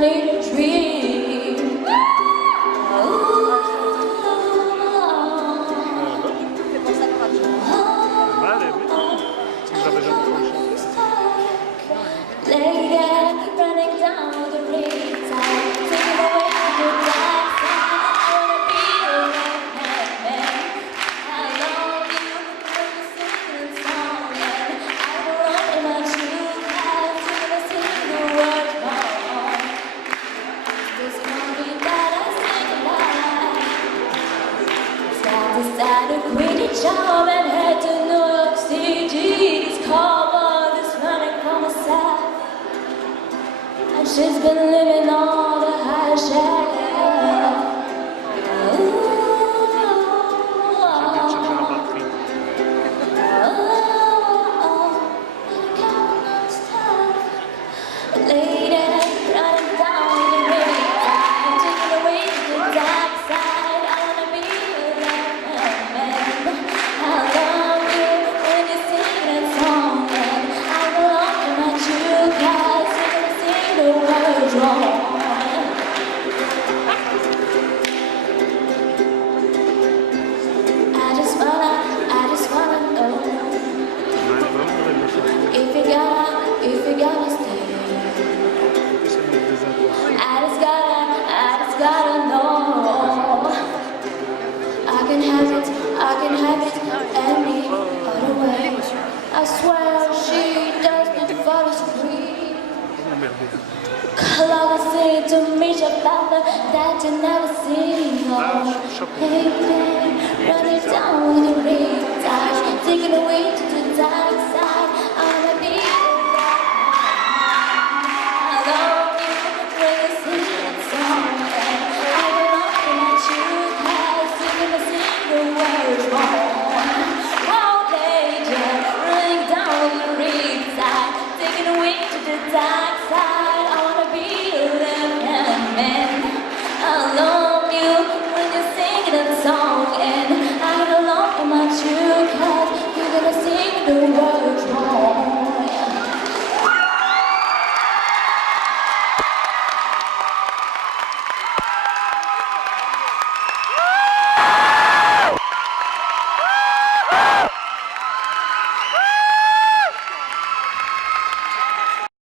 need a dream. Lady, running down the ringside, taking away the dark side. I wanna be your right man. I love you when you sing the song, and I will run in my true life till I sing the word wrong. This morning that I sing live, so I decided to quit the job and head to New York City. This cowboy is running from myself. And she's been living on the high shelf. Lady, running down the riverside, taking away the dark side. I wanna be your right man. I love you when you sing that song, and I belong to my true cause. The world's wrong. I just wanna know if you gotta stay. I just gotta know. I can have it any other way. I swear she does need to follow screen. Cause say to me about that you never see. Oh, baby, running down the riverside, taking away to the dark side. I wanna be your right. I love you when you sing that song, and I belong to my true cause. You're gonna sing the words wrong. Oh, lady, running down the riverside, taking away to the dark side. I love you when you sing that song, and I belong in my true cause. You're gonna sing the words.